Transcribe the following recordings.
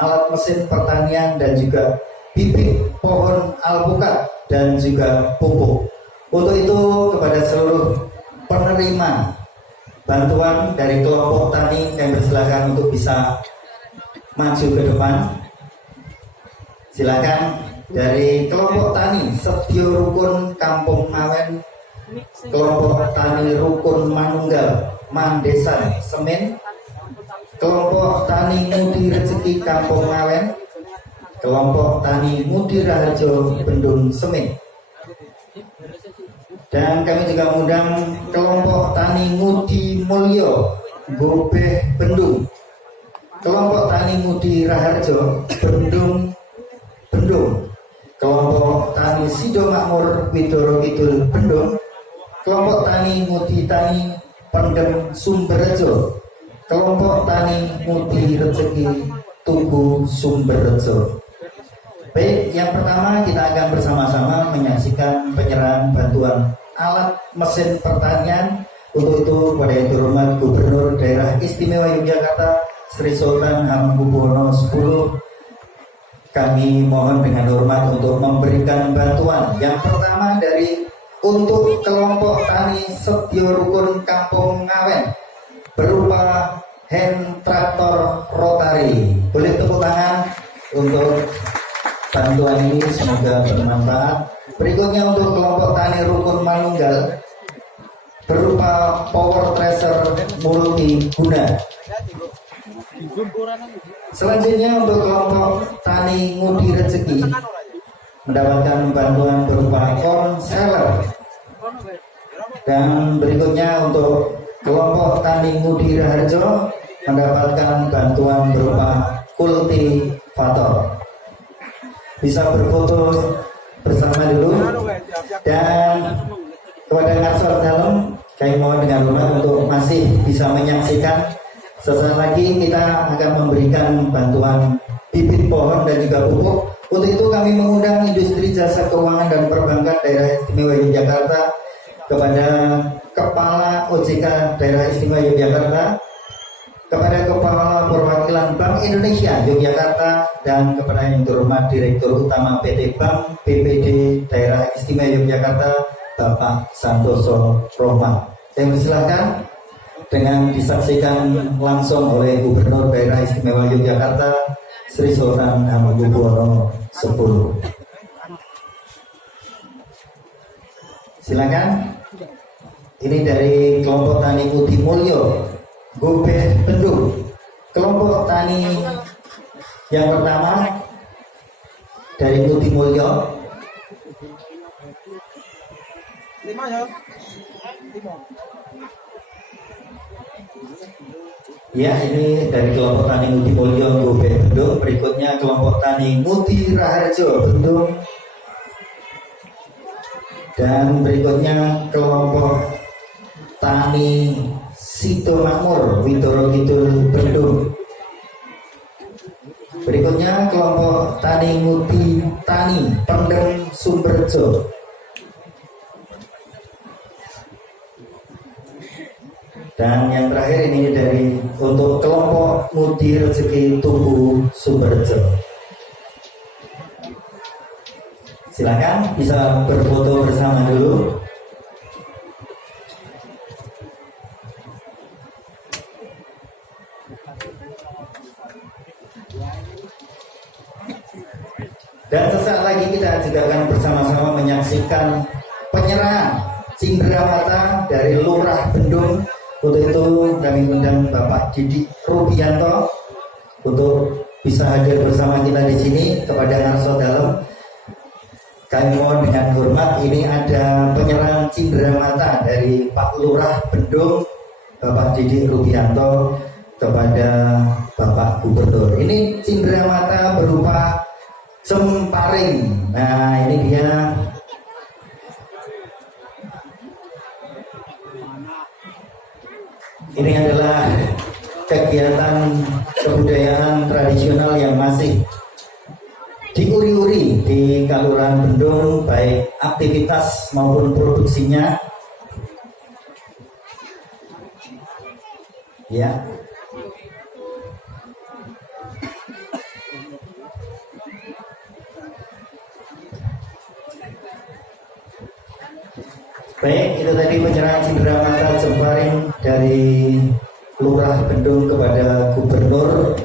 alat mesin pertanian dan juga bibit pohon alpukat dan juga pupuk. Untuk itu kepada seluruh penerima bantuan dari kelompok tani, kami persilakan untuk bisa maju ke depan. Silakan dari kelompok tani Setio Rukun Kampung Ngawen, kelompok tani Rukun Manunggal Mandesan Semen, kelompok tani Mudi Rezeki Kampung Ngawen, kelompok tani Mudi Raharjo Bendung Semen. Dan kami juga mengundang kelompok tani Mudi Mulyo Gobeh Bendung, kelompok tani Mudi Raharjo Bendung, kelompok tani Sido Makmur Widoro Kidul Bendung, kelompok tani Mudi Tani Pendem Sumberrejo, kelompok tani Mudi Rezeki Tugu Sumberrejo. Baik, yang pertama kita akan bersama-sama menyaksikan penyerahan bantuan alat mesin pertanian. Untuk itu kepada yang terhormat Gubernur Daerah Istimewa Yogyakarta Sri Sultan Hamengkubuwono X, kami mohon dengan hormat untuk memberikan bantuan. Yang pertama dari untuk kelompok tani Setio Rukun Kampung Ngawen berupa hand traktor rotari. Boleh tepuk tangan untuk bantuan ini, semoga bermanfaat. Berikutnya untuk kelompok tani Rukun Manunggal berupa power thresher multiguna. Selanjutnya untuk kelompok tani Mudi Rezeki mendapatkan bantuan berupa konseler. Dan berikutnya untuk kelompok tani Mudi Raharjo mendapatkan bantuan berupa kultivator. Bisa berfoto bersama dulu. Dan kepada ngarsor dalam, kami mohon dengan hormat untuk masih bisa menyaksikan. Sesaat lagi kita akan memberikan bantuan bibit pohon dan juga pupuk. Untuk itu kami mengundang industri jasa keuangan dan perbankan Daerah Istimewa Yogyakarta, kepada Kepala OJK Daerah Istimewa Yogyakarta, kepada Kepala Perwakilan Bank Indonesia Yogyakarta, dan kepada yang terhormat Direktur Utama PT Bank BPD Daerah Istimewa Yogyakarta, Bapak Santoso Rohman. Saya persilahkan dengan disaksikan langsung oleh Gubernur Daerah Istimewa Yogyakarta Sri Sultan Hamengkubuwono X. Silakan. Ini dari kelompok tani Mudi Mulyo Gobeh Bendung. Kelompok tani yang pertama dari Mudi Mulyo. Ya, ini dari kelompok tani Mudi Mulyo Gobeh Bendung. Berikutnya kelompok tani Mudi Raharjo Bendung. Dan berikutnya kelompok tani Sido Makmur Widoro Kidul Bendung. Berikutnya kelompok tani Mudi Tani Pendem Sumberrejo. Dan yang terakhir ini dari untuk kelompok Mudi Rezeki Tugu Sumberrejo. Silakan bisa berfoto bersama dulu. Dan sesaat lagi kita juga akan bersama-sama menyaksikan penyerahan cindramata dari Lurah Bendung. Untuk itu kami undang Bapak Didi Rubianto untuk bisa hadir bersama kita di sini. Kepada Ngarso Dalem, kami mohon dengan hormat, ini ada penyerahan cindramata dari Pak Lurah Bendung, Bapak Didi Rubianto, kepada Bapak Gubernur. Ini cindramata berupa cemparing. Nah, ini dia. Ini adalah kegiatan kebudayaan tradisional yang masih diuri-uri di Kelurahan Bendung, baik aktivitas maupun produksinya. Ya. Baik, itu tadi penyerahan cindera mata jemparing dari Lurah Bendung kepada Gubernur.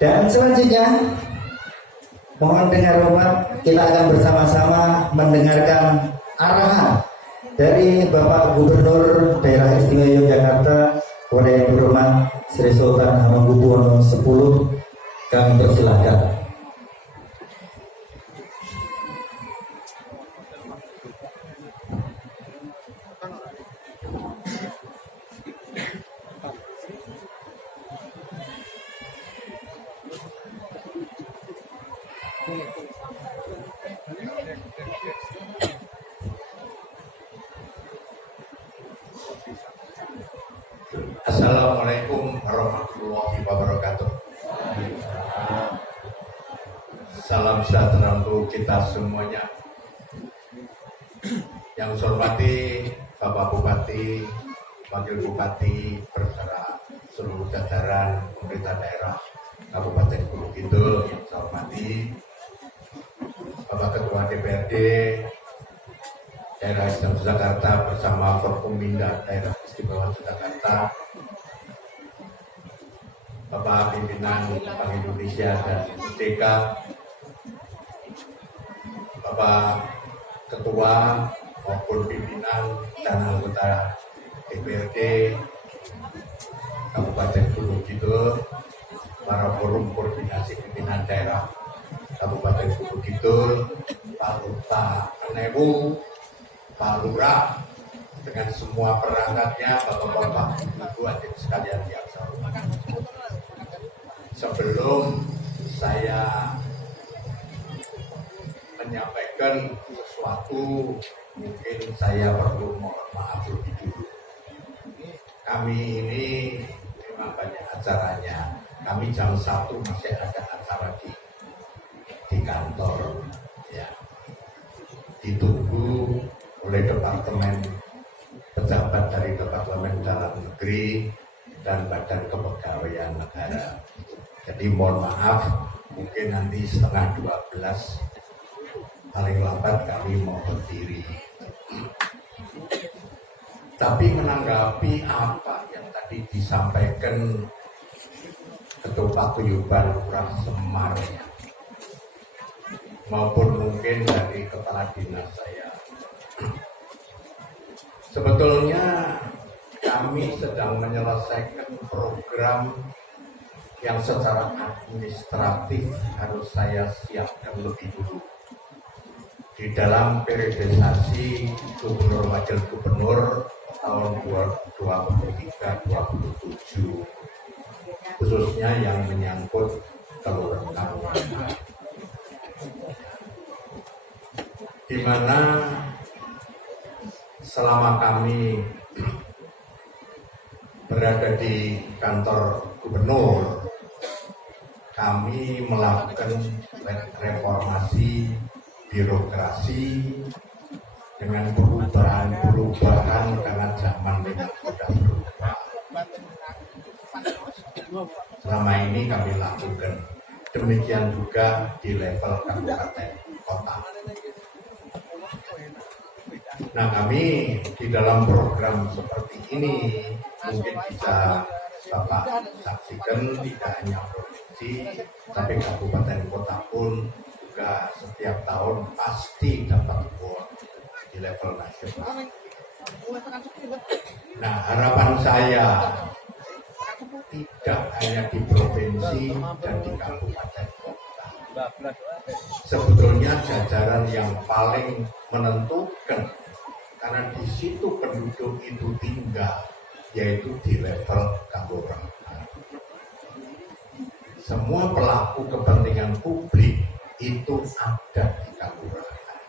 Dan selanjutnya, mohon dengar hormat, kita akan bersama-sama mendengarkan arahan dari Bapak Gubernur Daerah Istimewa Yogyakarta kepada Yang Terhormat Sri Sultan Hamengkubuwono X. Kami persilahkan. Assalamualaikum warahmatullahi wabarakatuh. Salam sejahtera untuk kita semuanya. Yang saya hormati Bapak Bupati, Wakil Bupati, beserta seluruh jajaran pemerintah daerah Kabupaten Gunung Kidul. Yang saya hormati Bapak Ketua DPRD Daerah Istimewa Jakarta bersama Forkominda Daerah Istimewa Jakarta, Bapak Pimpinan Bank Indonesia dan BK, Bapak Ketua maupun pimpinan dan anggota DPRD Kabupaten Gunung Kidul, para forum koordinasi pimpinan daerah Kabupaten Gunung Kidul, Pak Lurah Anewu, Pak Lurah, dengan semua perangkatnya, bapak-bapak, ibu adik sekalian yang saya hormati. Sebelum saya menyampaikan sesuatu, mungkin saya perlu mohon maaf lebih dulu. Kami ini memang banyak acaranya. Kami jam 1 masih ada acara di kantor, ya. Ditunggu oleh Departemen pejabat dari Departemen Dalam Negeri dan Badan Kepegawaian Negara. Jadi mohon maaf, mungkin nanti setengah 12 paling lambat kami mau berdiri. Tapi menanggapi apa yang tadi disampaikan Ketua Paguyuban Lurah Semar maupun mungkin dari Kepala Dinas saya, sebetulnya kami sedang menyelesaikan program yang secara administratif harus saya siapkan lebih dulu. Di dalam periodisasi Gubernur Wakil Gubernur tahun 2023-2027, khususnya yang menyangkut kelurahan, di mana selama kami berada di kantor gubernur, kami melakukan reformasi birokrasi dengan perubahan karena zaman memang sudah berubah. Selama ini kami lakukan demikian juga di level kabupaten kota. Nah, kami di dalam program seperti ini mungkin bisa Bapak saksikan, tidak hanya provinsi, tapi kabupaten kota pun juga setiap tahun pasti dapat award di level nasional. Nah, harapan saya tidak hanya di provinsi dan di kabupaten kota. Sebetulnya jajaran yang paling menentukan, karena di situ penduduk itu tinggal, yaitu di level kelurahan. Semua pelaku kepentingan publik itu ada di kelurahan.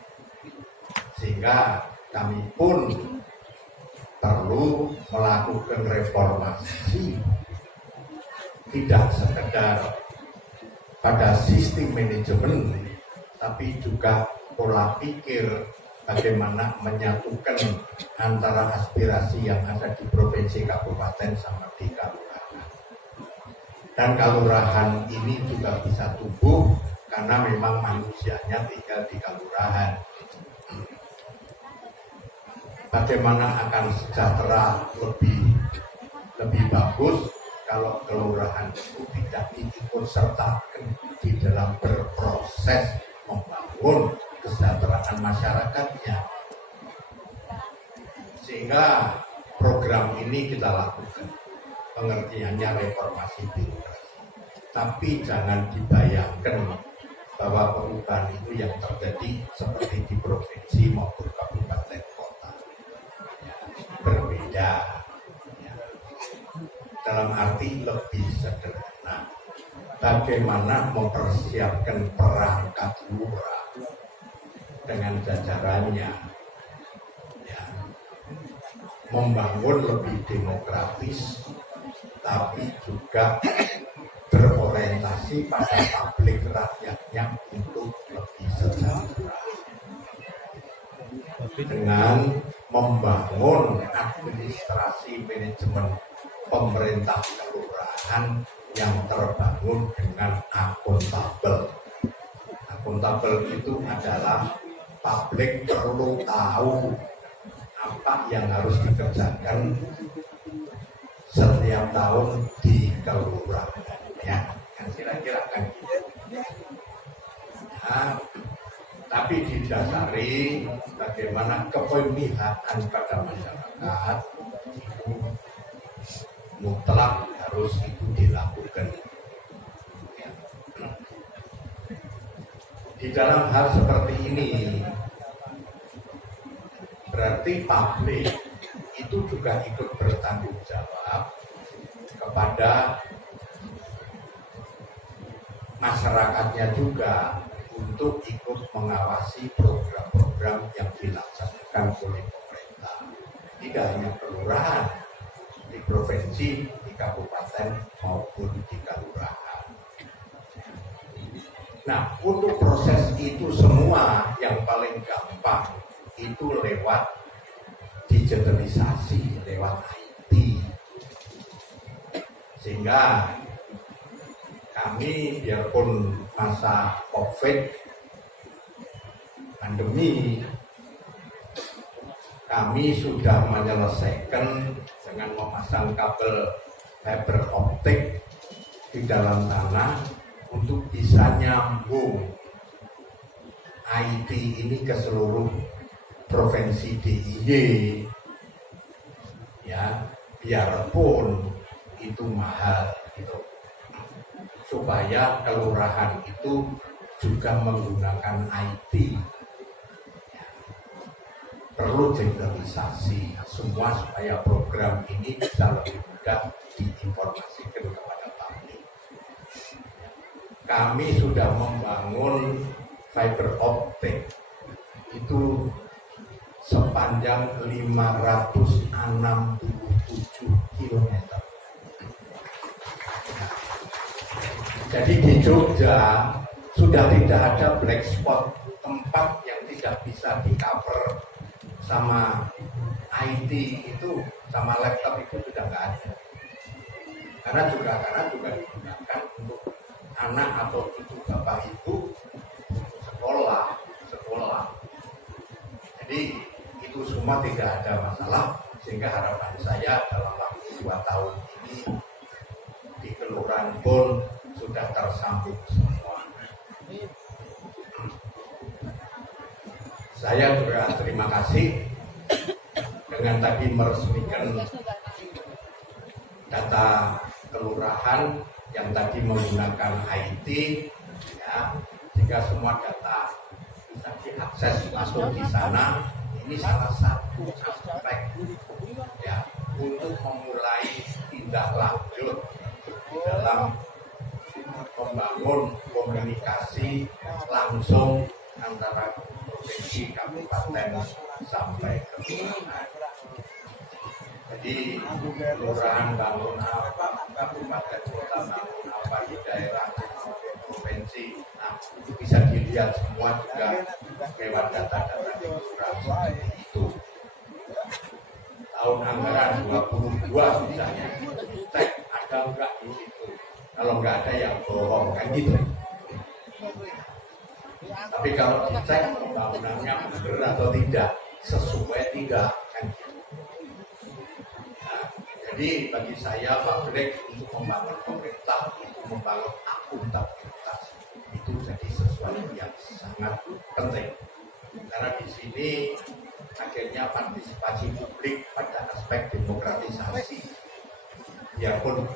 Sehingga kami pun perlu melakukan reformasi, tidak sekedar pada sistem manajemen, tapi juga pola pikir bagaimana menyatukan antara aspirasi yang ada di provinsi kabupaten sama di kelurahan. Dan kelurahan ini juga bisa tumbuh karena memang manusianya tinggal di kelurahan. bagaimana akan sejahtera lebih bagus kalau kelurahan itu tidak diikut sertakan di dalam berproses membangun kesejahteraan masyarakatnya. Sehingga program ini kita lakukan, pengertiannya reformasi birokrasi. Tapi jangan dibayangkan bahwa perubahan itu yang terjadi seperti di provinsi maupun kabupaten kota. Ya, berbeda. Ya. Dalam arti lebih sederhana. Bagaimana mempersiapkan perangkat lurah dengan jajarannya. Ya. Membangun lebih demokratis, tapi juga berorientasi pada publik rakyatnya untuk lebih sejahtera dengan membangun administrasi manajemen pemerintah kelurahan yang terbangun dengan akuntabel. Akuntabel itu adalah publik perlu tahu apa yang harus dikerjakan setiap tahun di kelurahan. Ya, kan kira-kira kan gitu. Nah, tapi didasari bagaimana kepemilikan pada masyarakat itu mutlak harus itu dilakukan. Ya. Di dalam hal seperti ini berarti publik itu juga ikut bertanggung jawab kepada masyarakatnya juga untuk ikut mengawasi program-program yang dilaksanakan oleh pemerintah. Tidak hanya kelurahan, di provinsi, di kabupaten maupun di kelurahan. Nah, untuk proses itu semua yang paling gampang itu lewat digitalisasi, lewat IT. Sehingga kami biarpun masa COVID pandemi, kami sudah menyelesaikan dengan memasang kabel fiber optik di dalam tanah untuk bisa nyambung IT ini ke seluruh provinsi DIY. Ya, biarpun itu mahal gitu. Supaya kelurahan itu juga menggunakan IT. Ya. Perlu digitalisasi semua supaya program ini bisa lebih mudah diinformasikan kepada publik. Ya. Kami sudah membangun fiber optik itu sepanjang 567 km. Jadi di Jogja sudah tidak ada black spot, tempat yang tidak bisa di cover sama IT itu, sama laptop itu sudah nggak ada. Karena juga digunakan untuk anak atau ibu bapak ibu sekolah. Jadi itu semua tidak ada masalah, sehingga harapan saya dalam waktu 2 tahun ini di kelurahan pun sudah tersambung semua. Saya juga terima kasih dengan tadi meresmikan data kelurahan yang tadi menggunakan IT, ya, sehingga semua data bisa diakses masuk di sana. Ini salah satu aspek ya untuk memulai tindak lanjut di dalam membangun komunikasi langsung antara provinsi, kabupaten sampai ke kelurahan. Jadi kelurahan bangun apa, kabupaten kota bangun apa di daerah provinsi, nah itu bisa dilihat semua juga lewat data-data di kelurahan seperti itu. Tahun anggaran 22 misalnya, cek ada enggak di situ. Kalau nggak ada yang bohong kan gitu. Tapi kalau dicek pembangunannya benar atau tidak, sesuai tidak kan Jadi bagi saya Pak Blek untuk membangun pemerintah, untuk membangun akuntabilitas itu jadi sesuatu yang sangat penting. Karena di sini akhirnya partisipasi publik pada aspek demokratisasi. Biarpun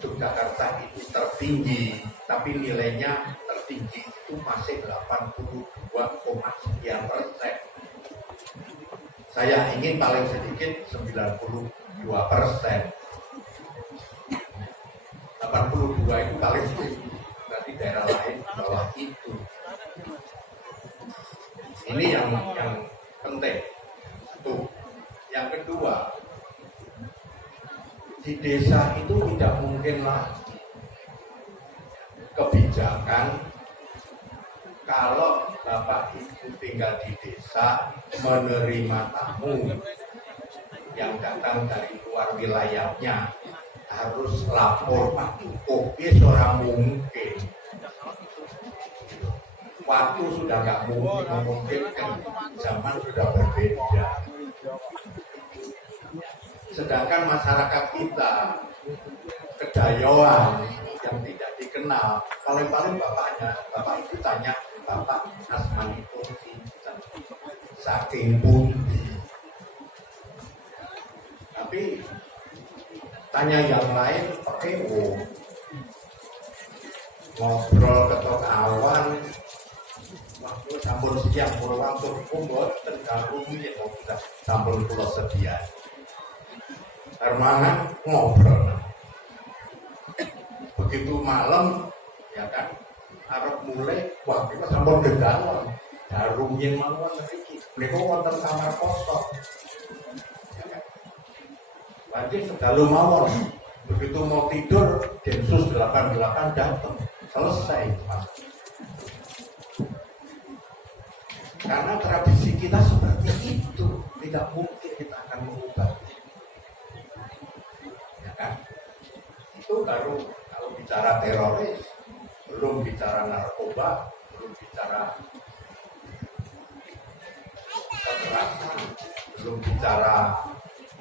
Yogyakarta itu tertinggi, tapi nilainya tertinggi itu masih 82,sekian%. Saya ingin paling sedikit 92%. 82 itu paling tinggi, berarti daerah lain bawah itu. Ini yang penting. Satu. Yang kedua, di desa itu tidak mungkin lagi kebijakan kalau Bapak Ibu tinggal di desa menerima tamu yang datang dari luar wilayahnya harus lapor Pak cukup, orang mungkin. Waktu sudah nggak mungkin memungkinkan, zaman sudah berbeda. Sedangkan masyarakat kita kedayawan yang tidak dikenal, paling-paling bapak itu tanya, Bapak asmanipun sinten, saking pundi. Tapi tanya yang lain pakai ngobrol ketok awan, waktu sampun siang pulang turun tergabung ya sudah sampun pulau sedia. Hermangan ngobrol. Begitu malam, ya kan, arep mulai, wah kita sampun gegawon. Jarum yen mawon iki, menika wonten kamar kosong. Ya kan. Berarti sedalu mawon. Begitu mau tidur, Densus 88 datang. Selesai, Mas. Karena tradisi kita seperti itu, tidak mungkin kita akan mengubah. Itu baru kalau bicara teroris, belum bicara narkoba, belum bicara kekerasan, belum bicara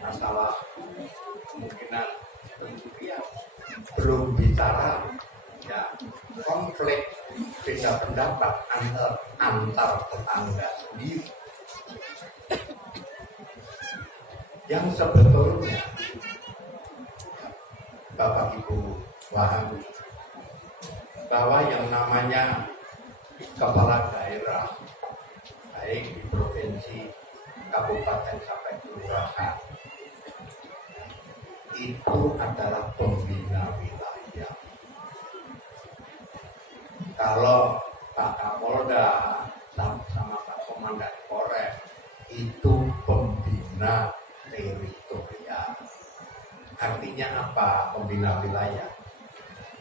masalah kemungkinan pencurian, belum bicara ya konflik beda pendapat antar tetangga sendiri yang sebetulnya Bapak Ibu pahami bahwa yang namanya kepala daerah baik di provinsi, kabupaten sampai kelurahan itu adalah pembina wilayah. Kalau Pak Kapolda sama Pak Komandan Polres itu pembina teritorial. Artinya apa pembina wilayah?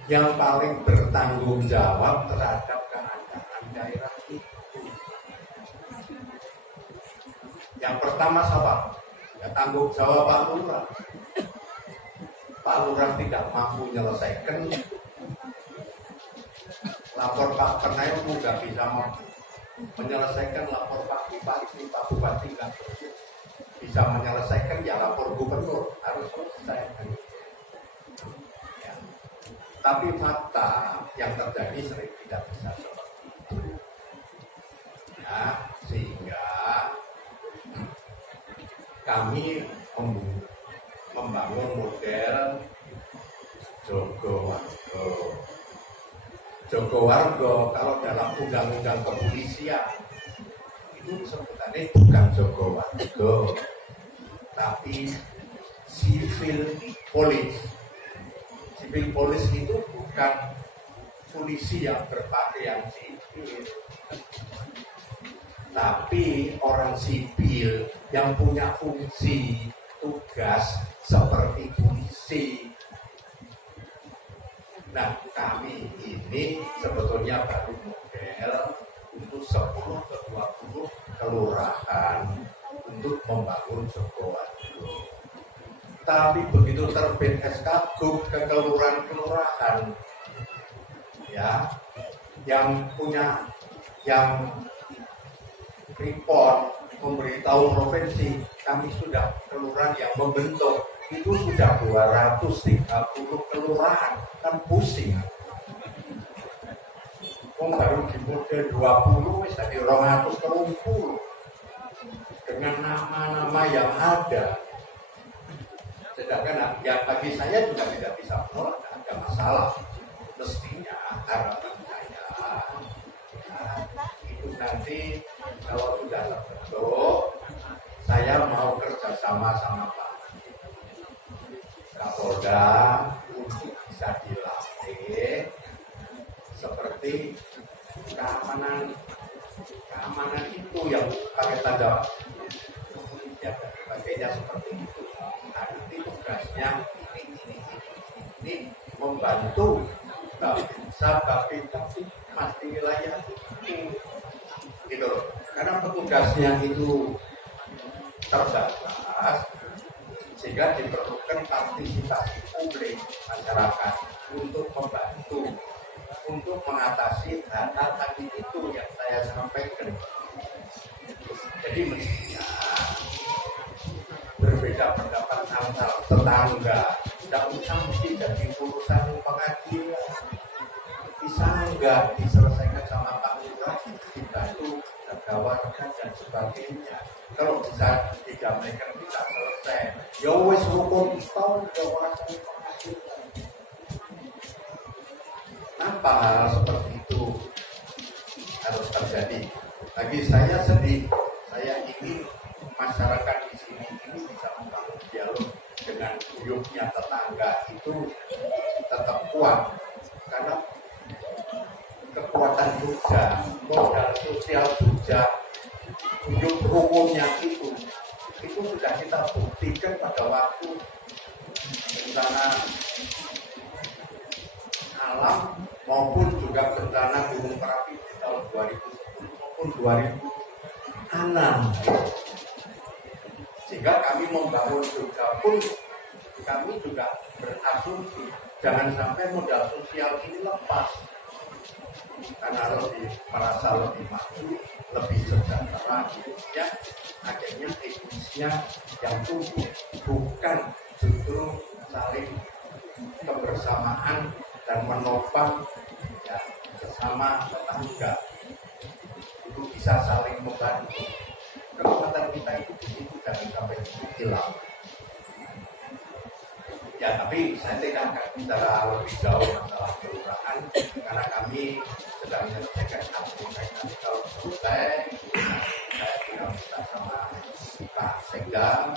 Yang paling bertanggung jawab terhadap keadaan daerah itu. Yang pertama siapa? Ya tanggung jawab Pak Lurah. Pak Lurah tidak mampu menyelesaikan, lapor Pak Penayu nggak bisa menyelesaikan, lapor Pak Bupati nggak bisa menyelesaikan, ya lapor gubernur, harus selesai. Ya. Tapi fakta yang terjadi sering tidak bisa seperti itu. Ya, sehingga kami membangun model Jogowargo. Jogowargo kalau dalam undang-undang kepolisian itu sebutannya bukan Jogowargo, tapi civil police. Civil police itu bukan polisi yang berpakaian sipil, tapi orang sipil yang punya fungsi tugas seperti polisi. Nah, kami ini sebetulnya baru model untuk 10 ke 20 kelurahan untuk membangun Jogowargo. Tapi begitu terbit SK-Gub ke kelurahan-kelurahan, ya, yang report memberitahu provinsi, kami sudah kelurahan yang membentuk itu sudah 230 kelurahan, kan pusing. Baru di model 20 wis tadi 230 dengan nama-nama yang ada. Sedangkan ya bagi saya juga tidak bisa menolak, tidak ada masalah. Mestinya harapan saya itu nanti kalau sudah terbentuk, saya mau kerjasama sama Pak Kapolda untuk bisa dilatih seperti keamanan itu yang pakai tanda ya, sebagainya seperti itu. Nah, nanti tugasnya ini membantu tapi masih wilayah itu gitu loh. Karena petugasnya itu terbatas sehingga diperlukan partisipasi publik masyarakat untuk membantu untuk mengatasi hal-hal tadi itu yang saya sampaikan. Jadi mestinya berbeda pendapat antar tetangga tidak usah mesti jadi urusan pengadilan, bisa enggak diselesaikan sama Pak Lurah, dibantu jaga warga dan sebagainya. Kalau bisa didamaikan bisa selesai, ya wes hukum tahun kawasan pengadilan. Kenapa hal seperti itu harus terjadi? Bagi saya sedih. Saya ingin masyarakat di sini ini bisa membangun dialog dengan guyupnya tetangga itu tetap kuat. Karena kekuatan Jogja, modal sosial Jogja, guyup hukumnya itu sudah kita buktikan pada waktu bencana alam maupun juga bencana Gunung Merapi di tahun 2010 maupun 2006. Sehingga kami membangun Jogja pun kami juga berasumsi jangan sampai modal sosial ini lepas karena merasa lebih maju, lebih sejahtera ya, akhirnya egoisnya yang tumbuh bukan justru saling kebersamaan dan menopang ya, sesama tetangga itu bisa saling membantu. Kekuatan kita itu di situ jangan sampai hilang. Ya tapi saya tidak akan bicara lebih jauh masalah kelurahan karena kami sedang menyelesaikan aplikasi. Kalau selesai saya sudah minta sama Pak Sekda